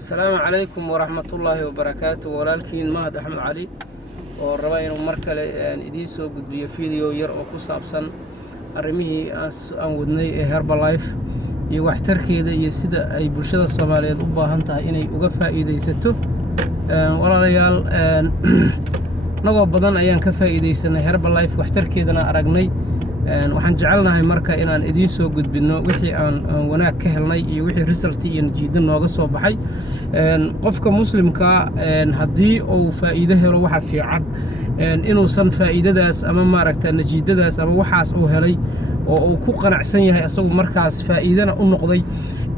السلام عليكم ورحمة الله وبركاته. ولكن مهد أحمد علي وربنا مركل إدي سو قد بي فيديو ير أو كصابسن أرميه أن ودني هربلايف يوحتركي إذا يسد أي برشة الصومالية أبا هنتها إني وقفها إذا يستو ولا ريال نقول بدن أيام كفى إذا يسنا هربلايف وحتركي إذا أنا أرجني waxaan jecelnahay marka inaan idin soo gudbino wixii aan wanaag ka helnay iyo wixii result iyo natiijo nooga soo baxay qofka muslimka hadii uu faa'iido helo waxa fiican inuu san faa'iidadaas ama maaragta natiijadaas ama waxaas uu helay oo uu ku qanacsan yahay asagu markaas faa'iidana u noqday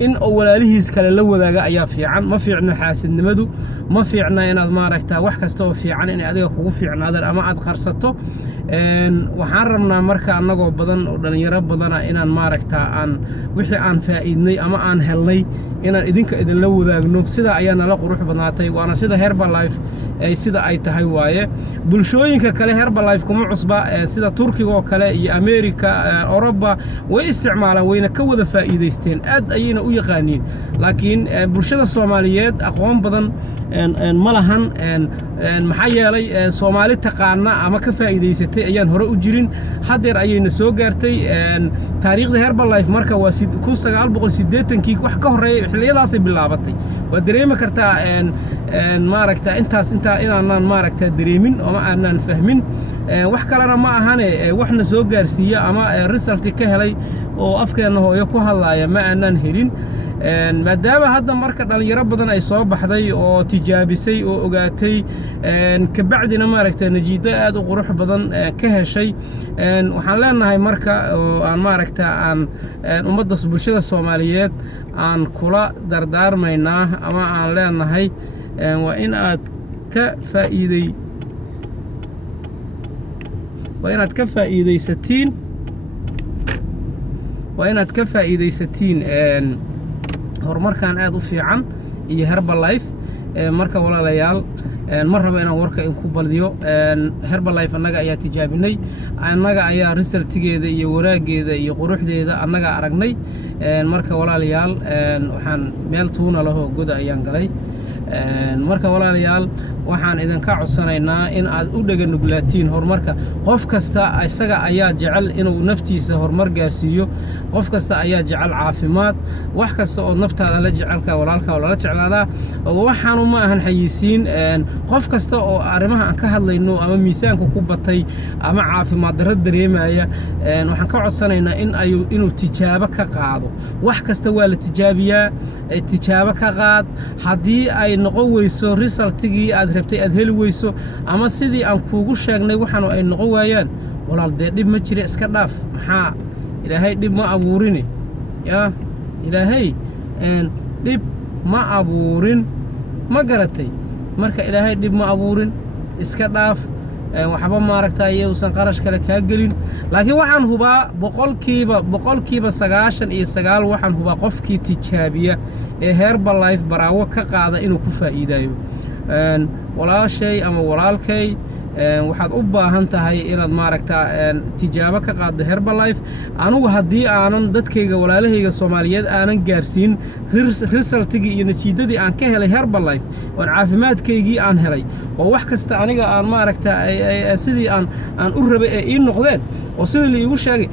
in uu walaalihiis kale la wadaaga ayaa fiican ma fiicna xaasidnimadu ma fiicna inaad maaragta wax kasta oo fiican in adiga kugu fiicnaadaan ama aad qarsato waxaan rabnaa marka anagoo badan oo dhalinyaro badan inaan maaragta aan wixii aan faa'iidnay ama aan helnay inaan idinka idin la wadaagno sida ayaa nala qurux badnaatay waana sida Herbalife ay sida ay tahay waaye bulshooyinka kale Herbalife kuma cusba sida Turkiga oo kale iyo America Europa way isticmaalaan wayna ka wada faa'iideysteen aad ayayna u yaqaaniin laakiin bulshada Soomaaliyeed aqoon badan malahan maxaa yeelay Soomaali taqaana ama ka faa'iideysatay ayaan hore u jirin hadeer ayayna soo gaartay taariikhda Herbalife marka waa 1980kii wax ka horeeyay xilliyadaas ay bilaabatay waa dareemi kartaa maaragta inta inaan maaragta dareemin ama aanan fahmin wax kalena ma ahane waxna soo gaarsiiya ama result ka helay oo afkeena hooyo ku hadlaaya ma aanan helin maadaama hadda marka dhalinyaro badan ay soo baxday oo tijaabisay oo ogaatay ka bacdina maaragta natiijo aad u qurux badan ka heshay waxaan leenahay marka aan maaragta aan ummadda bulshada Soomaaliyeed aan kula dardaarmaynaa ama aan leenahay waa in aad ka faa'iideysatiin horumarkan aad u fiican iyo Herbalife marka walaalayaal ma rabo inaan warka in ku baldiyo Herbalife annaga ayaa tijaabinay annaga ayaa resultigeeda iyo waraageeda iyo quruxdeeda annaga aragnay marka walaalayaal waxaan meel tuuna laho goda ayaan galay marka walaalayaal waxaan idinka codsanaynaa in aad u dhaga nuglaatiin horumarka qof kasta isaga ayaa jecel inuu naftiisa horumar gaarsiiyo qof kasta ayaa jecel caafimaad wax kasta oo naftaada la jecelka walaalka wala jeclaada waxaan ma ahan xayisiin qof kasta oo arrimaha aan ka hadlayno ama miisaanka ku batay ama caafimaad darro dareemaya waxaan ka codsanaynaa inuu tijaabo ka qaado wax kasta waa la tijaabiyaa tijaabo ka qaad hadii ay noqon weyso resultigii aad rabtay aad heli weyso ama sidii aan kuugu sheegnay waxaan ay noqon waayaan walaal dib ma jira iska dhaaf maxaa ilaahay dib ma abuurin ya ilaahay dib ma abuurin ma garatay marka ilaahay dib ma abuurin iska dhaaf waxba maaragta ayuusan qarash kale ka gelin laakiin waxaan hubaa boqolkiiba 99 waxaan hubaa qofkii tijaabiya ee Herbalife baraawo ka qaada inuu ku faa'iidayo walaashay ama walaalkay waxaad u baahan tahay inaad maaragta tijaabo ka qaado Herbalife anigu hadii aanan dadkayga walaalahayga Soomaaliyeed aanan gaarsiin resultigii iyo natiijadii aan ka helay Herbalife oo caafimaadkaygii aan helay oo wax kasta aniga aan maaragta sidii aan u rabay ee noqdeen oo sidii la igu sheegay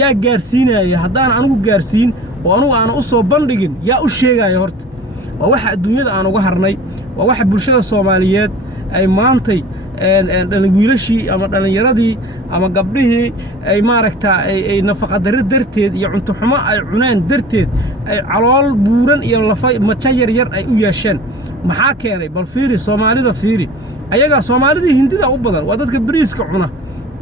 yaa gaarsiinaya hadaan anigu gaarsiin oo anigu aan u soo bandhigin yaa u sheegay horta waa waxa adduunyada aan uga harnay waa waxa bulshada Soomaaliyeed ay maantay wiilashii ama dhalinyaradii ama gabdhihii ay maaragta ay nafaqa darro darteed iyo cunto xumo ay cuneen darteed ay calool buuran iyo lafay macha yar ay u yeesheen maxaa keenay bal fiiri Soomaalida fiiri ayaga Soomaalida Hindida u badan waa dadka bariiska cuna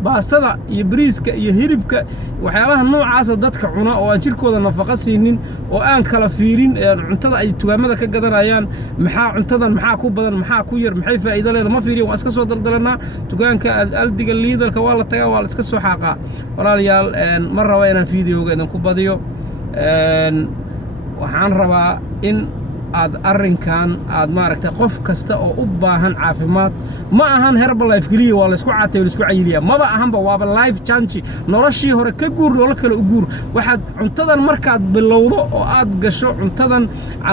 baastada iyo bariiska iyo hilibka waxyaabaha noocaas dadka cuna oo aan jirkooda nafaqa siinin oo aan kala fiirin cuntada ay tugaamada ka gadanayaan maxaa cuntadan maxaa ku badan maxaa ku yar maxay faa'iido leedahay ma fiiriyo waa iska soo daldalanaa tugaanka aldiga liidalka waa la tagaa waa la iska soo xaqaa walaalayaal ma rabo inaan fiidiyowga idin ku badiyo waxaan rabaa in aad arrinkan aad maaragtay qof kasta oo u baahan caafimaad ma ahan Herbalife kaliya waa la isku caatay la isku cayiliya maba ahanba waaba life change noloshii hore ka guur nolol kale u guur waxaad cuntadan markaad bilowdo oo aad gasho cuntadan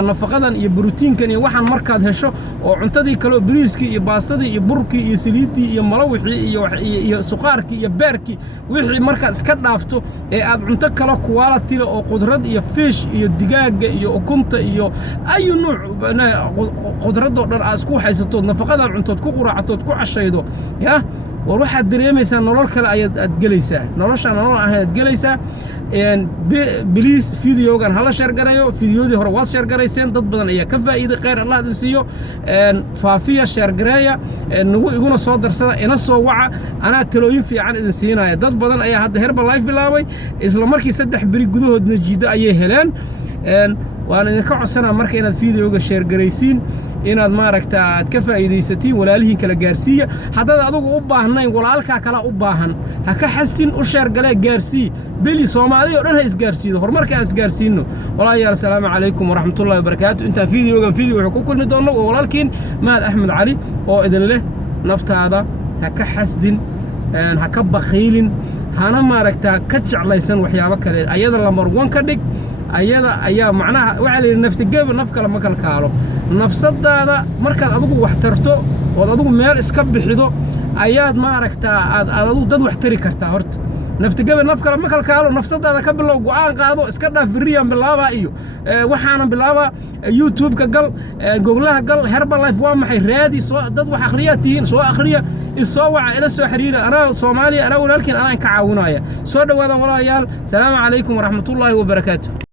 nafaqadan iyo borotiinkan iyo waxaan markaad hesho oo cuntadii kale bariiskii iyo baastadii iyo burkii iyo saliidii iyo malawixii iyo suqaarkii iyo beerkii wixii markaad iska dhaafto ee aad cunto kale quality oo qudrad iyo fish iyo digaaga iyo ukunta iyo أي نوع قدرته دار أسكو حيث نفقة العنتود كقرا عتود كعشيدو يا وروح الدريميسا نورك الجليسة نورش أنا نور أهل الجليسة إن بليس فيديو كان هلا شرقرايو فيديو دي هرواس شرقرايسين ضد بدن إياه كفى إذا غير الله دسيو إن فافيا شرقرايا إنه يكون صادر سنة إن الصوعة أنا تلوين في عن إنسينا ضد بدن إياه هذا هرب لايف بلاوي إسلام مركي سدح بريق جذوه نجيدا أيه هلان إن وأنا نكع السنة مركي إن الفيديو شرقرايسين inaad maaragta aad ka faa'iideysatiin walaalihiin kala gaarsiiya haddii adigu u baahnayn walaalka kala u baahan ha ka xastin u sheer galay gaarsii bili Soomaaliya oo dhan ha isgaarsiido horumarka aan isgaarsiino walaalayaal assalaamu calaykum waraxmatullaahi wabarakaatuh inta fiidiyogan wuxuu ku kulmi doonaa walaalkiin Mahad Axmed Cali oo idin leh naftaada ha ka xasdin ha ka baqiilin hana maaragta ka jeclaysan waxyaabo kale ayada lambar 1 ka dhig ayada ayaa macnaha waxa la naftigeeb nafka lama kala kaalo nafsadaada markaad adigu wax tarto oo adigu meel iska bixido ayaad ma aragtaa aad adigu dad wax tari kartaa horta naftigeeb nafka lama kala kaalo nafsadaada ka bilow go'aan qaado iska dhaaf firiyan bilaaba iyo waxaana bilaaba YouTube ka gal Google gal Herbalife waa maxay raadi soo dad wax akhriyatiin soo akhriya isoo waca ila soo xiriira ana Soomaaliya ana walaalkiin aan ka caawinaya soo dhawaada walaalayaal salaamu calaykum waraxmatullaahi wabarakaatuh